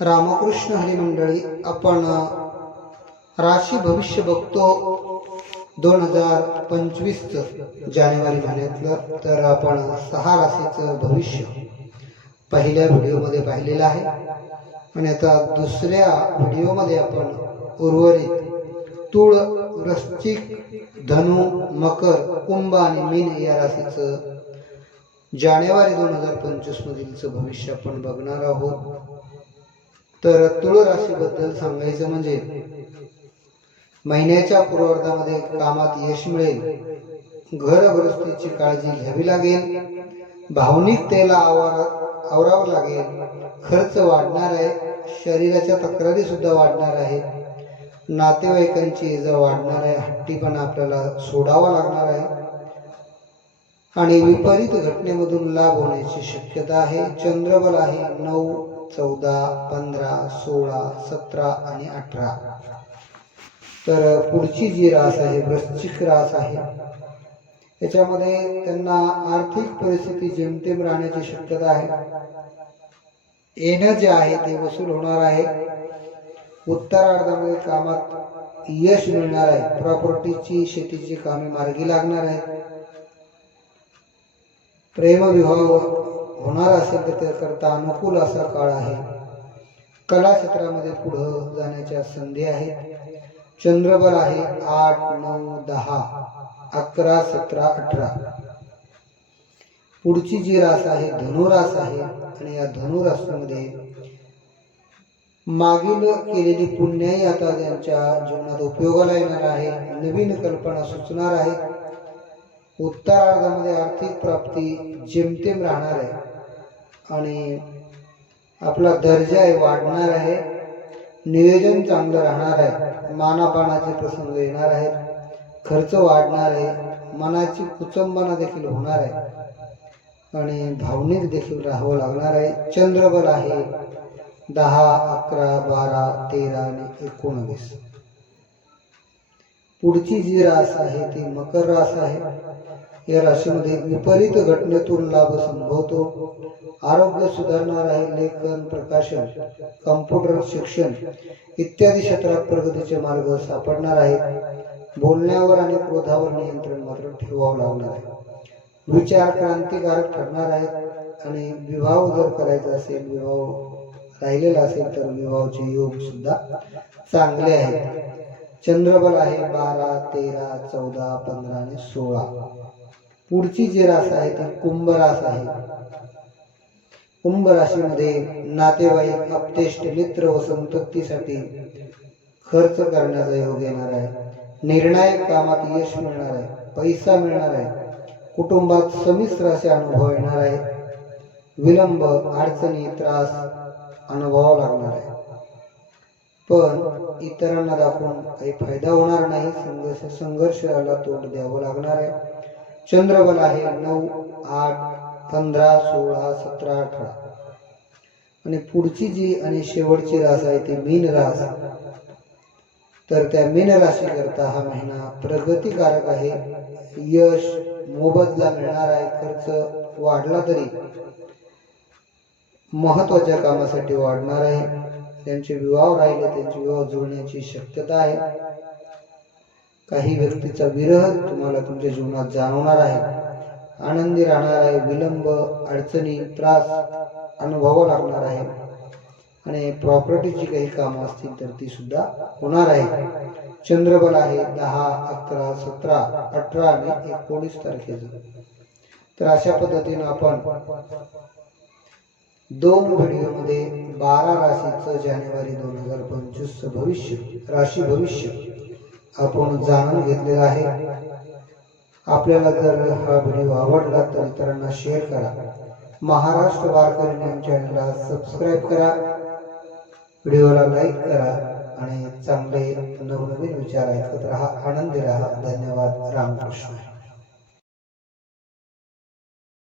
रामकृष्ण हरी मंडळी आपण राशी भविष्य बघतो दोन हजार पंचवीसचं जानेवारी महिन्यातलं तर आपण सहा राशीचं भविष्य पहिल्या व्हिडिओमध्ये पाहिलेलं आहे. आणि आता दुसऱ्या व्हिडिओमध्ये आपण उर्वरित तुळ वृश्चिक धनु मकर कुंभ आणि मीन या राशीचं जानेवारी दोन हजार पंचवीसमधीलचं भविष्य आपण बघणार आहोत. तर तुळ राशीबद्दल सांगायचं म्हणजे महिन्याच्या पूर्वार्धामध्ये कामात यश मिळेल घर काळजी घ्यावी लागेल भावनिकतेला आवार आवरावं लागेल खर्च वाढणार आहे शरीराच्या तक्रारी सुद्धा वाढणार आहे नातेवाईकांची इजा वाढणार आहे हट्टीपणा आपल्याला सोडावा लागणार आहे आणि विपरीत घटनेमधून लाभ होण्याची शक्यता आहे. चंद्रबल आहे नऊ चौदा पंधरा सोळा सतरा आणि अठरा. तर पुढची जी रास आहे वृश्चिक रास आहे याच्यामध्ये त्यांना आर्थिक परिस्थिती जेमतेम राहण्याची शक्यता आहे. येणं जे आहे ते वसूल होणार आहे. उत्तरार्धामध्ये कामात यश मिळणार आहे. प्रॉपर्टीची शेतीची कामे मार्गी लागणार आहेत. प्रेमविवाह होणार असेल तर त्याकरता अनुकूल असा काळ आहे. कला क्षेत्रामध्ये पुढं जाण्याच्या संधी आहेत. चंद्रबल आहे आठ नऊ दहा अकरा सतरा अठरा. पुढची जी रास आहे धनुरास आहे आणि या धनुरासामध्ये मागील केलेली पुण्याही आता त्यांच्या जीवनात उपयोगाला येणार आहे नवीन कल्पना सुचणार आहेत. उत्तरार्धामध्ये आर्थिक प्राप्ती जेमतेम राहणार आहे. आणि आपला दर्जा आहे वाढणार आहे. नियोजन चांगलं राहणार आहे. मानापानाचे प्रसंग येणार आहेत. खर्च वाढणार आहे. मनाची कुचंबना देखील होणार आहे. आणि भावनिक देखील राहावं लागणार आहे. चंद्रबल आहे दहा अकरा बारा तेरा आणि एकोणवीस. पुढची जी रास आहे ती मकर रास आहे. या राशीमध्ये विपरीत घटनेतून लाभ संभवतो. आरोग्य सुधारणार आहे लेखन प्रकाशन कम्प्युटर शिक्षण इत्यादी क्षेत्रात प्रगतीचे मार्ग सापडणार आहेत. बोलण्यावर आणि क्रोधावर नियंत्रण मात्र ठेवावं लागणार आहे. विचार क्रांतिकारक ठरणार आहेत आणि विवाह जर करायचा असेल विवाह राहिलेला असेल तर विवाहाचे योग सुद्धा चांगले आहेत. चंद्रबल आहे बारा तेरा चौदा पंधरा आणि सोळा. पुढची जी रास आहे ती कुंभ रास आहे. कुंभ राशीमध्ये नातेवाईक अपतेष्ट मित्र व संपत्तीसाठी खर्च करण्याचा योग येणार आहे. निर्णायक कामात यश मिळणार आहे. पैसा मिळणार आहे. कुटुंबात समिश्र असे अनुभव येणार आहेत. विलंब अडचणी त्रास अनुभवावा लागणार आहे. पण इतरांना दाखवून काही फायदा होणार नाही. संघर्ष संघर्षाला तोंड द्यावं लागणार आहे. चंद्रबल आहे नऊ आठ पंधरा सोळा सतरा अठरा. आणि पुढची जी आणि शेवटची रास आहे ती मीन रास. तर त्या मीन राशीकरता हा महिना प्रगतिकारक आहे. यश मोबदला मिळणार आहे. खर्च वाढला तरी महत्त्वाच्या कामासाठी वाढणार आहे. त्यांचे विवाह राहिले त्यांचे विवाह जुळण्याची शक्यता आहे. काही व्यक्तीचा विरह तुम्हाला तुमच्या जीवनात जाणवणार आहे. आनंदी राहणार आहे विलंब अडचणी त्रास अनुभवावा लागणार आहे. आणि प्रॉपर्टीची काही कामं असतील तर ती सुद्धा होणार आहे. चंद्रबल आहे दहा अकरा सतरा अठरा आणि एकोणीस तारखेचं. तर अशा पद्धतीनं आपण दोन व्हिडिओमध्ये बारा जानेवारी दोन हजार पंचवीस भविष्य राशी भविष्य आपण जाणून घेतलेलं आहे. आपल्याला जर हा व्हिडिओ आवडला तर इतरांना शेअर करा. महाराष्ट्र वारकरी न्यूज चॅनलला सबस्क्राईब करा. व्हिडिओला लाईक करा आणि चांगले नवनवीन विचार ऐकत राहा. आनंदी राहा. धन्यवाद. रामकृष्ण.